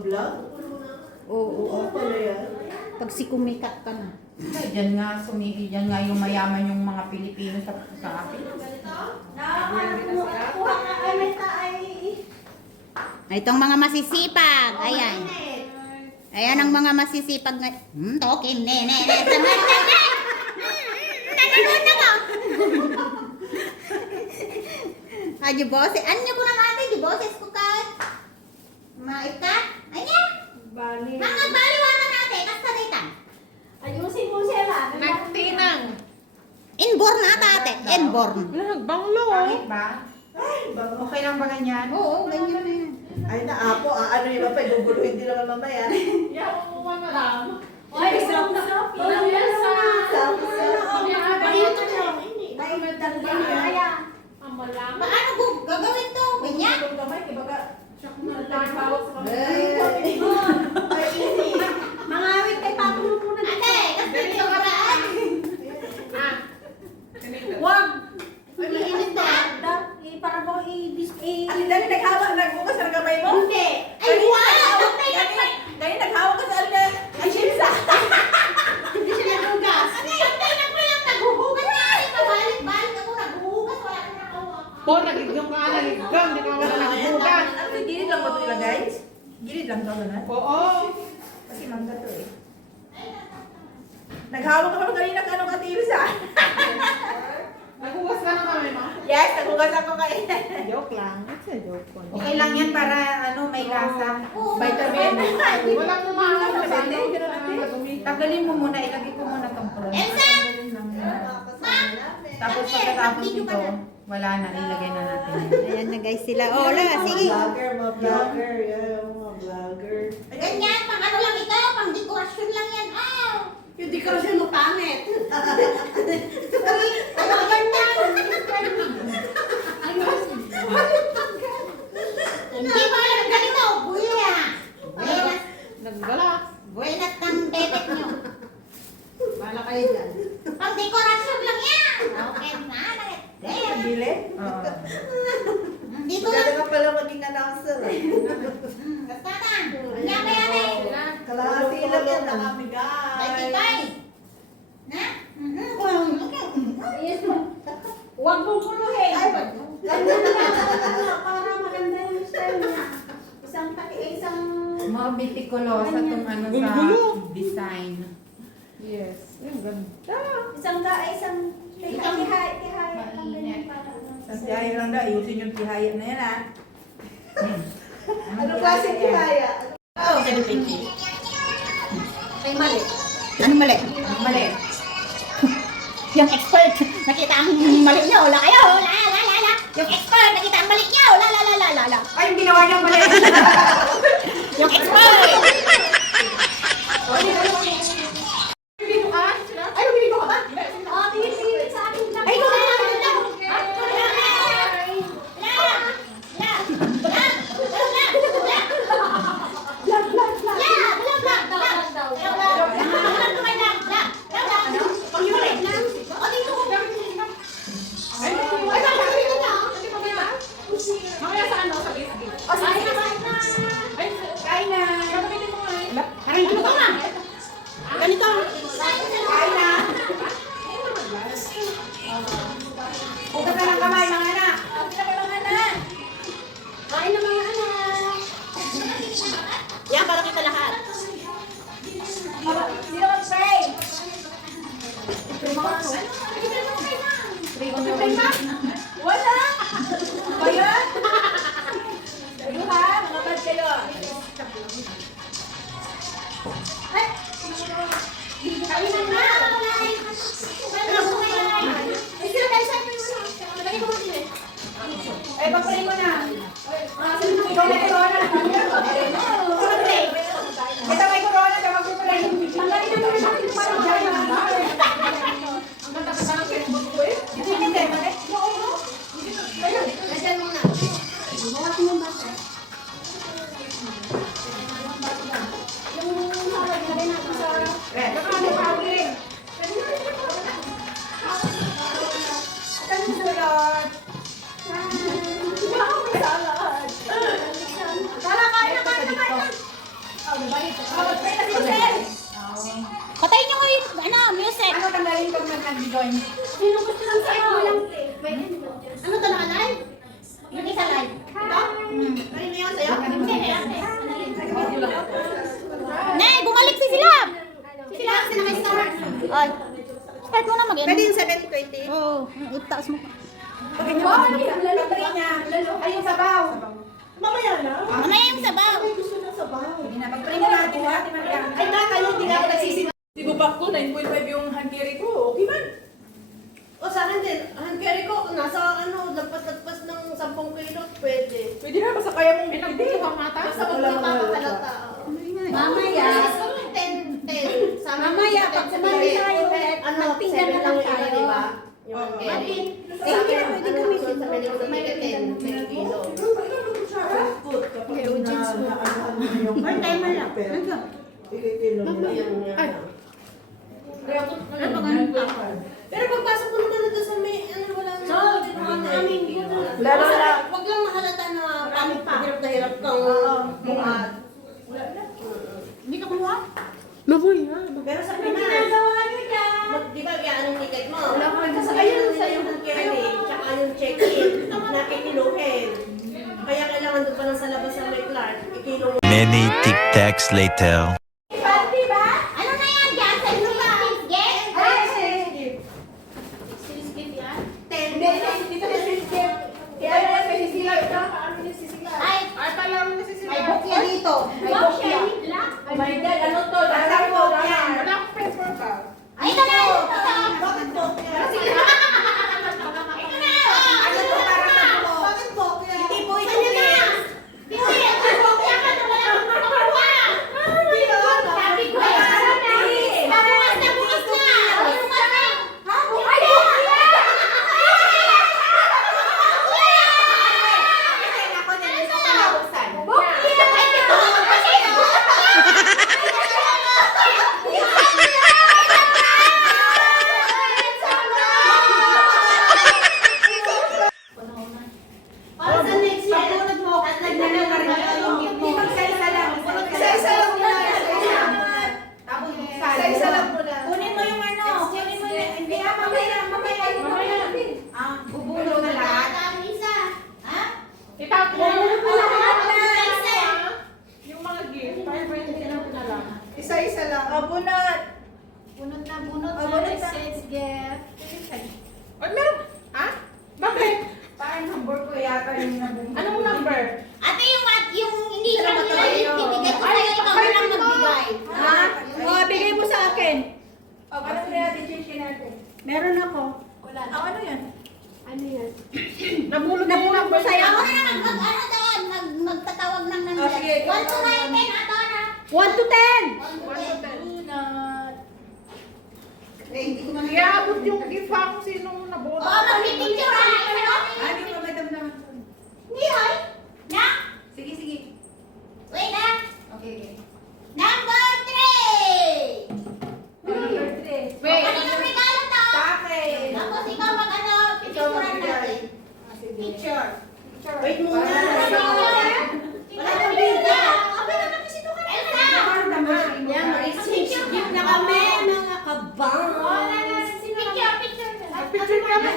nagbablog? Oo. Ano yan? Pag sikumikat ka na. Ay, dyan nga, dyan nga yung mayaman yung mga Pilipino sa akin. Itong mga masisipag. Ayan. Ayan ang mga masisipag na... Tokin. Nanonood na ka. Adyo boses. Anyo ko naman ate. Adyo boses ko ka. Maikat. Ayan. Mga baliwanan natin. Kasta daytan. Ayusin mo siya. Nagtinang. Inborn ata ate. Inborn. Wala, nagbanglo. Bakit ba? Ay, bago. Okay lang ba ganyan? Oo, ganyan na yan. Ay, naapo. Ano yung mapay? Guguluhin din naman mamaya. Yaw mo na lang. Ay, sarap na. Walang yasa. Ang malamang. Paano ko gagawin to? Ganyan? Mangawit kay Papa mo muna. Ate, kasi dito karaan. Ah. Ganito. Wag! Iinit na. Para mo Ang dali naghawak. Nagbukas ng kamay mo? Hindi. Ay, wow! Dali naghawak ka sa alga. Ay, shimsa. Hindi siya naghugas. Santay na ko lang naghuhugas na. Pabalik-balik ako naghuhugas. Wala ko nakawak. Po, nagigam ka na, nagigam. Hindi ka wala nagbugas. Ano, gilid lang ba ito ilagay? Gilid lang daw na. Oo. Kasi mangga to eh. Naghawak ka pa kanina ka anong katilsa. Naghugas ka na kami, ma. Yes, naghugas ako kayo. Joke lang. It's a joke po. Okay lang yan para may lasa. Oo, Vitamin. Walang umahaw sa ano. Tanggalin mo muna, ilagay ko muna itong pro. Elsa! Tapos pagkatapos ito, wala na, ilagay na natin. Ayan na guys sila. Oh, wala. Sige. Mga vlogger, yeah, mga vlogger. Ganyan, pang ano lang ito. Pang dekorasyon lang yan. Oh! Yung dekorasyon mo pangit. Ano ganyan? Hindi mo alam ganito. Buya. Buenas. Naggalak. Buenas ng bebek nyo. Wala kayo dyan. Pang dekorasyon lang yan. Okay na. Ganyan. Bili? Oo. Dito lang. Maganda ka pala maging announcer. Basta na. Yame-yame. Kalahati lang yan na kami Bye, guys. bye. Na? Yes mo. Huwag mong kuluhin. Ay, Para maganda yung style niya. Isang Mga bitikulosa itong ano sa Gulo-gulo. design. Yes. Yung ganda. isang tihay. Mainit. Sa tihaya lang daw, ayusin yung tihaya na yan ha. Anong Anong klaseng tihaya? Oo, ganito. Ay, mali. Ano mali? Mali. Yung expert, nakita ang mali niya. Wala kayo. La. Yung expert, nakita ang mali niya. La. Ay, yung ginawa niya mali. Yung expert. Ay, lumili ko ka ba? Oo, tingin sa akin lang. Ay, ikaw na. Mamaya sa ano, sa gate. Kain na. Gagamitin mo nga eh. Ganito. Kain na. Hugas ka ng kamay mga anak. Kain na mga anak. Yan, para kita lahat. Sino mag-pray? Wala! Ba yan? Kayo ha? Mga bad kayo. Ay! Kain na nga! Ay, sila tayo sa akin. Lagay ko mo din eh. Ay, pagpalin mo na. Ikaw may corona. Ito may corona, kaya magpapalin. Tanggalin na muna natin yung parang dyan. Ang ganda ka ng Facebook ko eh. Hindi, mali. Nandiyan muna. Bukas mo ba? Yung sarap na rin natin sa... Ano pa, Willie? Salad. Tara, kain na, kain na, kain na. join. Sino gusto ng sabaw? Ano to nakalay? Yung isa live. Ito? Kanino yun sa'yo? Hindi. Nay, bumalik si Silab! Sila kasi naka-start. Ay. Start mo na mag-end. Pwede yung 7:20? Oo. Itaas mo. Pag-pray niya. Ay, yung sabaw. Mamaya na. Mamaya yung sabaw. Ay, gusto na sabaw. Sige na, pag-pray mo natin ha, Ate Maria. Ay, kayo, hindi nga ako nagsisimula. Di ba back ko, 9.5 yung hand-carry ko. Okay man. O sa akin din, hand carry ko, nasa lagpas-lagpas ng 10 kilo, pwede. Pwede na, basta kaya mong Ay, hindi. nagbuto ka mata? Basta wag mo papakalata. Mamaya. 10. Mamaya, pag sabihin tayo, Ano, magtinggan 7 na lang lang iba, tayo. di ba? Yung hand carry. Sa akin, pwede gamitin. Sa akin, sa may 10 kilo. One time man lang. Ay. Kaya ako, Pero pagpasok mo naman doon sa may, wala na. Lalo na. Wag lang mahalata na hirap na hirap kang buhat. Hindi ka kumuha? Pero sa Pinas, di ba yan ang ticket mo? Ayun sa yung carry, tsaka yung check-in, nakikiluhin. Kaya kailangan doon pa lang sa labas sa may Clark, ikilo mo. Many tic-tacs later. Party ba? Ano na yan? Jansen mo ba? Get? Ay, may bukya dito. May bukya. Oh my God, ano to? Basta po yan. Wala akong paper ka. Ay, ito na. Bakit po? Ito na. Ano to para mabuo? Bakit po? Hindi po ito Sa'yo na. eh. Hindi, may bukya ka na wala akong makukuha. Sabi ko, bukas na, bukas na. Bukas na. Ha? Bukas na. Kasi ako na rin sa pinabuksan. Para sa next year, Pagpunod mo, at nagdala ka rin yung gift mo. Isa-isa lang. Isa-isa lang muna. Tapos buksan. Isa-isa lang muna. Kunin mo yung ano. Kunin mo yung... Hindi ah, mamaya. Mamaya. Ah, bubulo na lahat. Ha? Itapon mo. Yung mga gift. Na lang. Isa-isa lang. Bunot. Bunot na bunot. Bunot na. Ano? Ha? Bakit? Parang number ko yata yung nabunod. Anong number? Ate, yung hindi siya nila ibigay ko sa'yo, ikaw na lang magbigay. Ha? O, bigay mo sa akin. Oh, paano mo natin change natin? Meron ako. Wala. Oh, ano yan? Nabulot na yung number Sa'yo ako na ano doon, magtatawag ng number. Oh, sige. 1 to 9, 10, ato na. 1 to 10. 1 to 10. Iabot yung gift ako sinong nabulot. Oo, mag-picture ha. Ah, di ba madam naman? Hindi, hoy. Na? Sige, sige. Wait ha. Okay, okay. Number 3. Number 3. Wait. Kaninong regalo to? Sa akin. Tapos ikaw mag-ano, picturean natin. Picture. Wait muna. Wala nang video. Okay na kasi ito ka na. Elsa! Yan, mag-exchange gift na kami, mga kabang. Picture, picture. Picture ka ba?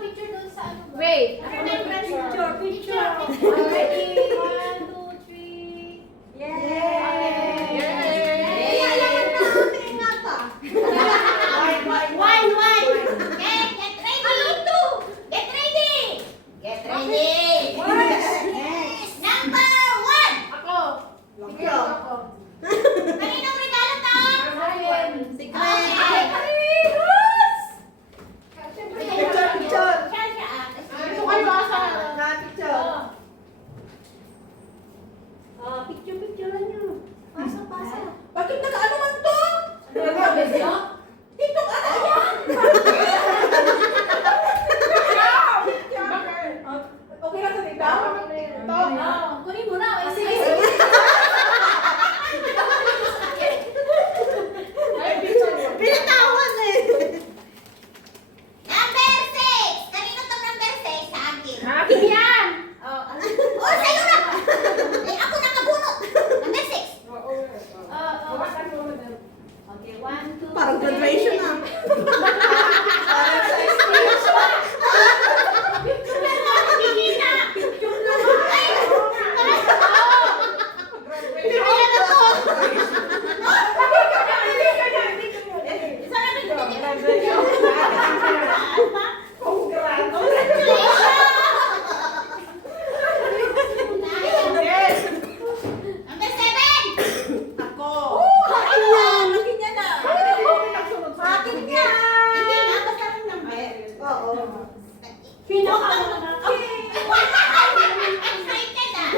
Picture doon sa ano ba? Wait. Picture, picture. Ready? 1, 2, 3. Yay! Wine, wine. Okay, get ready. Get ready. Get ready. Number 1. Ako. Ikaw. Kaninong regalo to? Secret. Okay. Picture, picture. Ito kayo asa. Na-picture. Picture nyo. Pasa, pasa. Bakit nag-ano man to? TikTok ano yan? Okay lang sa TikTok? Ito. Kunin mo na. Sige, sige. Ay, picture mo. Pinatawan eh. Number 6. Kanino to number 6? Sa akin. Akin yan. Oh, sa'yo na. Eh, ako nakabunot. Number 6. Bukasan mo. Okay, 1, 2, Parang graduation ah. Sino ka excited ah.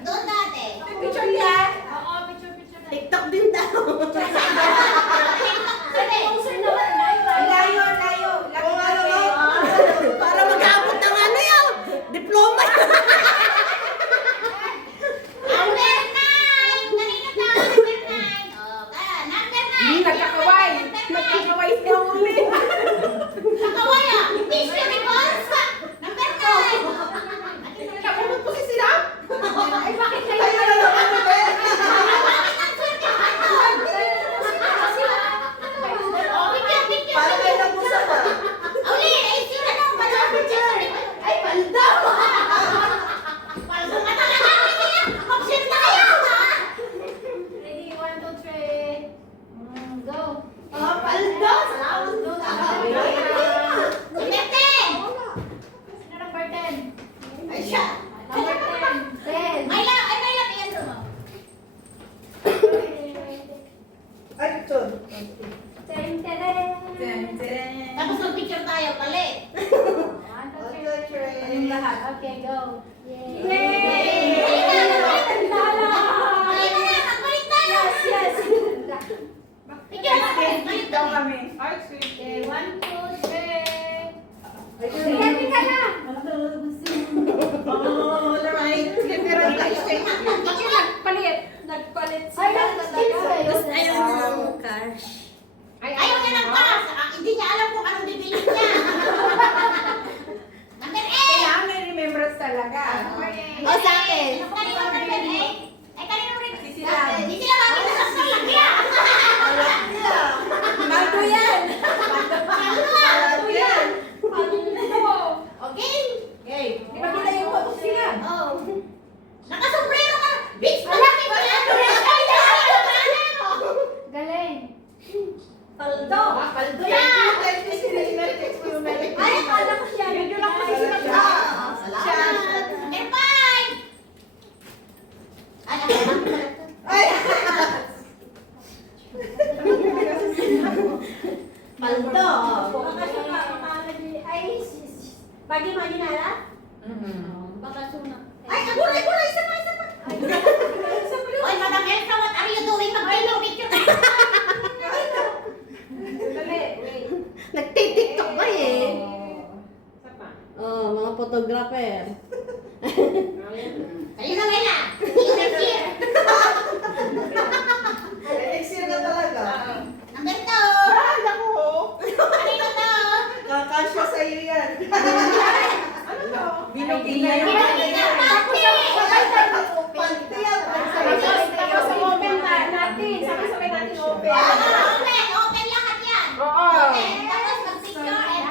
Doon dati. Picture niya. Oo, picture. TikTok din daw. Layo, layo. Oo, ano, para mag-aabot ng ano yun. Diploma. Number 9! Kanina daw, number 9. Oh, number 9. Hindi, nagkakaway. Nagkakaway siya ulit. Kakaway ah! Mystery balls! Number 9! Kapunod po si sila. Ay, bakit kayo? Ayun na lang ano ba? Bakit ang swerte mo? Oh, picture. Para kayo nag-usap ah. Uli, ay sila nung malapit siya. Ay, palda! Palda ka talaga! Mag-share na kayo! Ready, 1, 2, 3. Go. Oh, paldo. Salamat doon. Number 10! Sino number 10? Ay, siya. Number 10. 10. May lang, iyan mo. Ay, ito. Tapos mag-picture tayo, pali. 1, 2, 3. Yung lahat. Okay, go. Yay! Halika na, magbalik tayo. Yes. Picture na kayo. Balik daw kami. Okay, 1, 2, 3. Happy ka na. Oh, alright. Pero Picture lang. Nagpalit Ay, sila talaga. ayaw na ng cash. Ayaw niya ng pass. Hindi niya alam kung anong bibilin niya. Number 8. Kailangan may remembrance talaga. O, sa akin. Kanino number 8? Ay, kanino rin? Si sila. Hindi sila makita sa salakya. Bago yan. Bago yan. Okay? Okay. Di ba kita yung photo sila? Oh. Nakasombrero ka. Bitch, Galing. Paldo. Paldo yan. Ay, akala ko siya. Medyo lang kasi sila. Salamat. Number 5. Ay, ako lang. Paldo. Ay, bagi mo ginala? Baka suna. Ay, agulay, isa pa. Oy, Madam Elsa, what are you doing? Mag-picture picture ka. Nagtitiktok ba eh? Oh, mga photographer. Kayo na ngayon ah. Next year. Next year na talaga. Number 2. Ay, naku. Kanino to? Kakasya sa'yo yan. Binugin niya yung Pati! Panty yan. Tapos open natin. Sabay-sabay natin open. Open lahat yan. Oo. Open. Tapos mag-picture and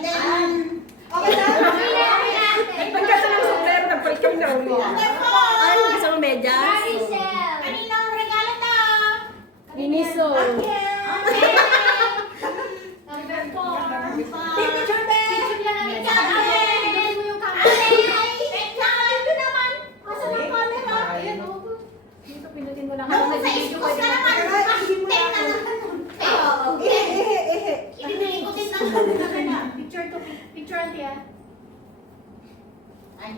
then Okay na? Nagtanggal sa ng sombrero, nagpalit kami na ulit. Number 4. Ay, gusto mo medyas? Maricel. Kaninong regalo to? Miniso. Okay. Number 4. Picture ba? Picture lang namin. Picture. Bigyan mo yung camera. Ay, ito naman. Asan ang camera? Ayan, oh. Dito, pinutin mo lang. Naku, sa iskus ka naman. Hashtag na naman. Ibibigay ko din na. Picture to picture, auntie, ah. Ay,